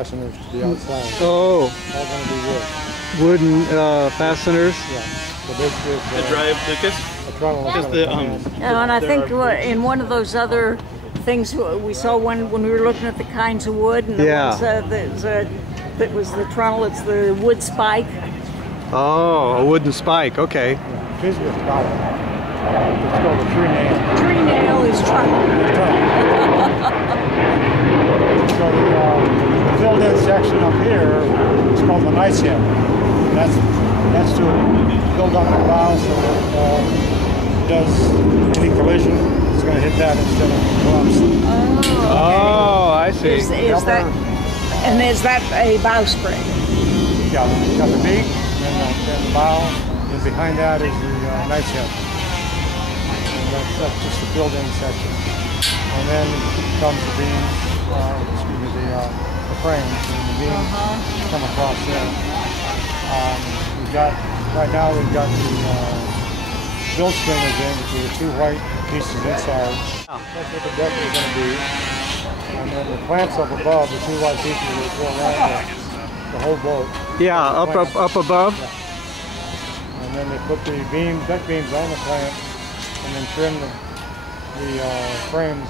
fasteners to the outside. Oh. All going to be wood. Wooden fasteners. Yeah. So basically, The drive tickets. And I think in one of those other things we saw when we were looking at the kinds of wood, and that was the trundle. It's the wood spike. Oh, a wooden spike. Okay. Yeah. Basically, it's called a tree nail. Tree nail is trundle. So the filled-in section up here is called the nice head. That's to build up the bow so that does any collision, it's going to hit that instead of collapse. Oh, I see. Is that a bowsprit? Yeah, you've got the beak, then the bow, and behind that is the nice head. And that's just the built-in section. And then comes the beams, the frames, and the beams come across there. Right now we've got the build stringers in, which are the two white pieces inside. That's what the deck is going to be. And then the clamps up above, the two white pieces will go around the whole boat. Yeah, up above. Yeah. And then they put the deck beams on the clamp, and then trim the frames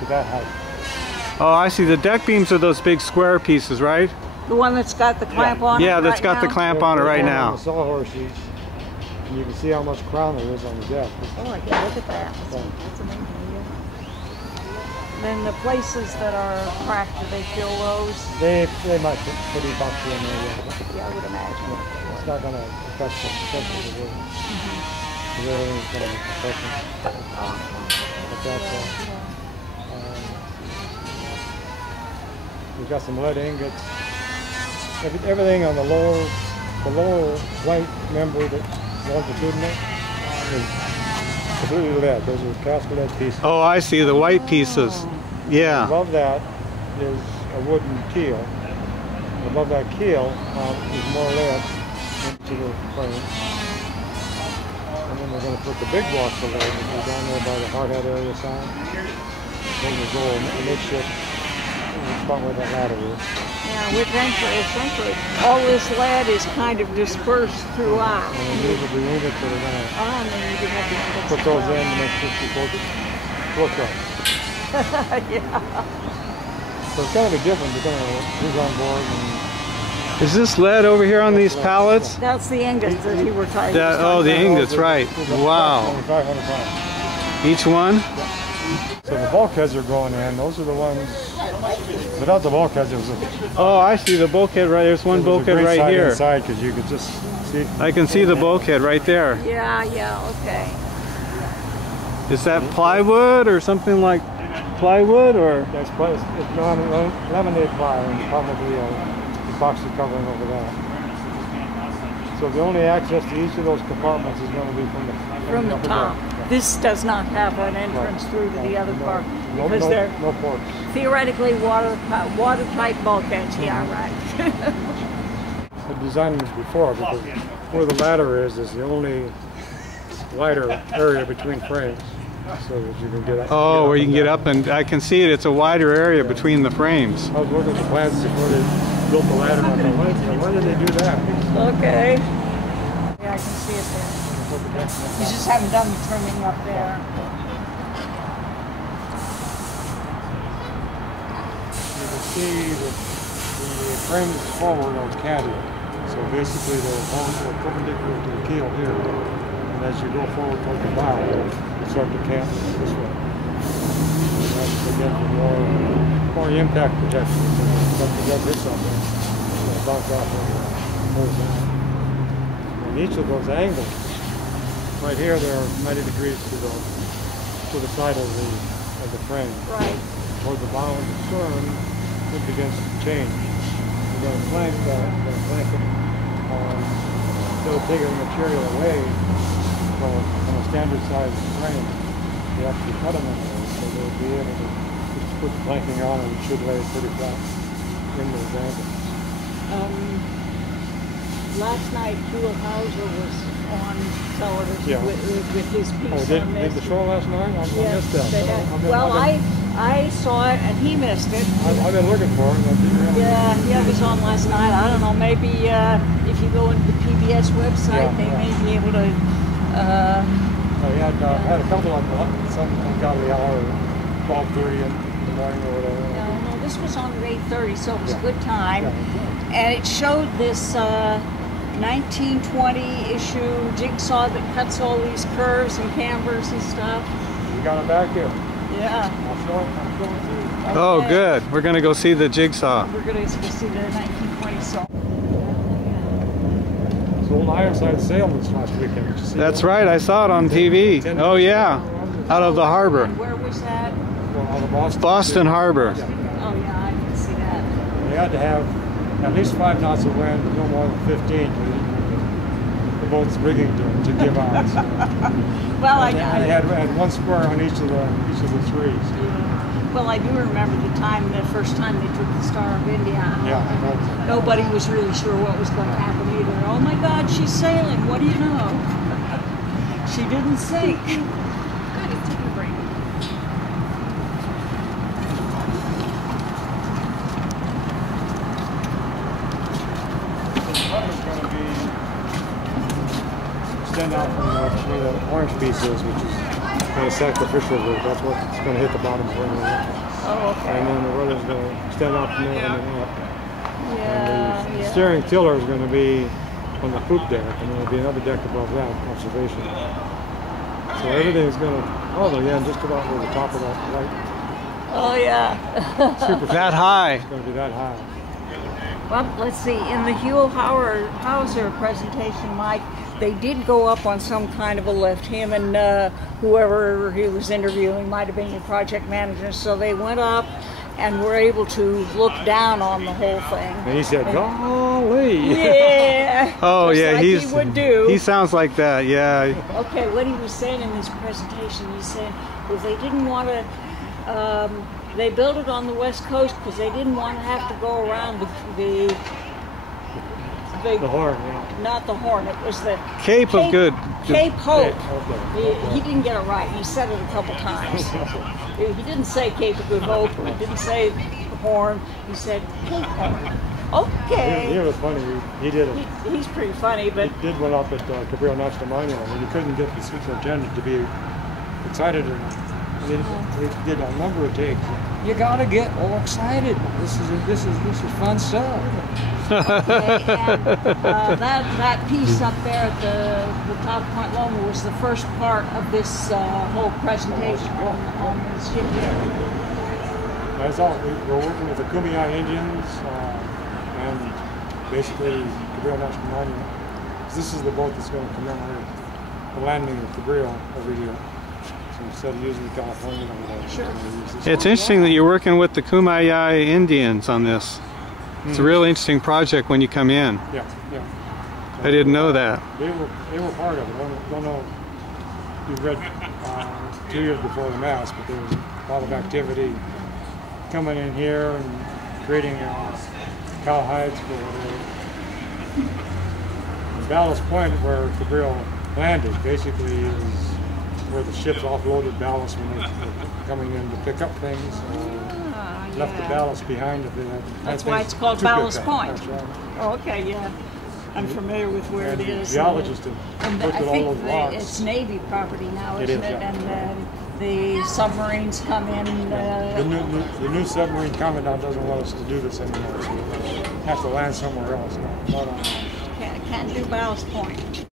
to that height. Oh, I see. The deck beams are those big square pieces, right? The one that's got the clamp on it. Yeah, that's got the clamp on it right now. On the sawhorse each, and you can see how much crown there is on the deck. Oh, I can look at that. That's amazing. Then the places that are cracked, do they fill those? They might put epoxy in there. Yeah, I would imagine. It's not going to affect the wood. Everything's going to be protected. But that's we've got some lead ingots. Everything on the lower white member that's longitudinal is completely lead. Those are cast lead pieces. Oh, I see, the white pieces. Yeah. Above that is a wooden keel. Above that keel is more lead into the frame. And then we're going to put the big blocks of lead down there by the hardhead area sign. Then we go midship. Spot where that ladder is. Yeah, which essentially all this lead is kind of dispersed throughout. And then these are the units that are going to and then you can have the units put those in to make sure you work up. Yeah. So it's going to be different depending on who's on board. And is this lead over here on these pallets? That's the ingots that you were talking about. Oh, the ingots, right. Wow. 500 pounds. Each one? Yeah. So the bulkheads are going in. Those are the ones. Without the bulkheads, there was a. Oh, I see the bulkhead right. There's one bulkhead right here. Inside, because you can just see. I can see the bulkhead right there. Yeah. Okay. Is that plywood or something like plywood or? That's it's non-laminated ply and probably epoxy covering over that. So the only access to each of those compartments is going to be from the top. This does not have an entrance through to the other part because they're no ports. Theoretically watertight bulkheads. Yeah, right. I designed this before because where the ladder is the only wider area between frames, so that you can get up. Oh, where you can get up, and I can see it. It's a wider area between the frames. I was looking at the plans before they built the ladder. I thought, why did they do that? Okay. Yeah, I can see it there. You just haven't done the trimming up there. You can see that the frames forward are canted. So basically they're perpendicular to the keel here. And as you go forward toward the bow, you start to cant this way. And that's again for more impact protection. So if you got this on there, it's going to bounce off and hold down. And each of those angles, right here, they're 90 degrees to the side of the frame. Right. Toward the bow and the stern, it begins to change. We're going to plank it instead of taking the material away from a standard size frame. You actually cut them in there, so they'll be able to just put the planking on and it should lay pretty flat in those angles. Last night, Hugh Hauser was on television with his piece on this. Did the show last night? I missed that. Well, I saw it and he missed it. I've been looking for it. Yeah, Yeah, it was on last night. I don't know, maybe if you go into the PBS website, they may be able to... we had a couple of them, some got the hour 12:30 in the morning or whatever. No, this was on at 8:30, so it was a good time. And it showed this 1920 issue jigsaw that cuts all these curves and cambers and stuff. You got it back here. Yeah. I'm showing you. Okay. Oh, good. We're going to go see the jigsaw. We're going to see the 1920 saw. It's old Ironside sale this last weekend. Did you see That's that? right. I saw it on TV. Oh, yeah. Out of the harbor. And where was that? Well, out of Boston. Boston Harbor. Yeah. Oh, yeah, I can see that. They had to have at least 5 knots of wind, no more than 15. The boat's rigging to give out. So. Well, I they had one square on each of the trees. Well, I do remember the first time they took the Star of India. Yeah, I know. Nobody was really sure what was going to happen either. Oh my God, she's sailing. What do you know? She didn't sink. Good, it's taking a break. The cover's going to be extend out from where the orange piece is, which is kind of sacrificial root. That's what's going to hit the bottom of the Oh, okay. And then the rudder's going to extend out from there and then up. Yeah, And the steering tiller is going to be on the poop deck, and there'll be another deck above that, observation. So everything's going to, just about where the top of that light. Oh, yeah. That high. It's going to be that high. Well, let's see. In the Huell Hauser presentation, Mike, they did go up on some kind of a lift. Him and whoever he was interviewing might have been your project manager. So they went up and were able to look down on the whole thing. And he said, golly. Yeah. Oh, just yeah. like he would do. He sounds like that, yeah. Okay, what he was saying in his presentation, he said, was they didn't want to, they built it on the West Coast because they didn't want to have to go around the Horn, yeah. Not the Horn, it was the Cape of Good. Cape Hope. Okay. He didn't get it right. He said it a couple times. He didn't say Cape of Good Hope. He didn't say the Horn. He said Cape Hope. Okay. He was funny. He did it. He's pretty funny, but He did one up at Cabrillo National Monument, and he couldn't get the superintendent to be excited enough. He did a number of takes. You gotta get all excited. This is fun stuff. okay, and that piece up there at the top of Point Loma was the first part of this whole presentation on the ship here. That's all. We're working with the Kumeyaay Indians and basically Cabrillo National Monument. This is the boat that's going to commemorate the landing of Cabrillo every year. So instead of using the California number, It's interesting that you're working with the Kumeyaay Indians on this. It's a really interesting project when you come in. Yeah. I didn't know that. They were part of it. I don't know if you read 2 years before the mass, but there was a lot of activity coming in here and creating cow hides for the Ballast Point where Cabrillo landed. Basically, is where the ships offloaded ballast when they were coming in to pick up things. Left the ballast behind. That's why it's called Ballast Point. That's right. Oh, okay, yeah. I'm familiar with where it is. Geologists have and looked I at all think those rocks. it's Navy property now, It isn't is, it? yeah. And the submarines come in. The new submarine commandant doesn't want us to do this anymore. So we have to land somewhere else. Not on Can't do Ballast Point.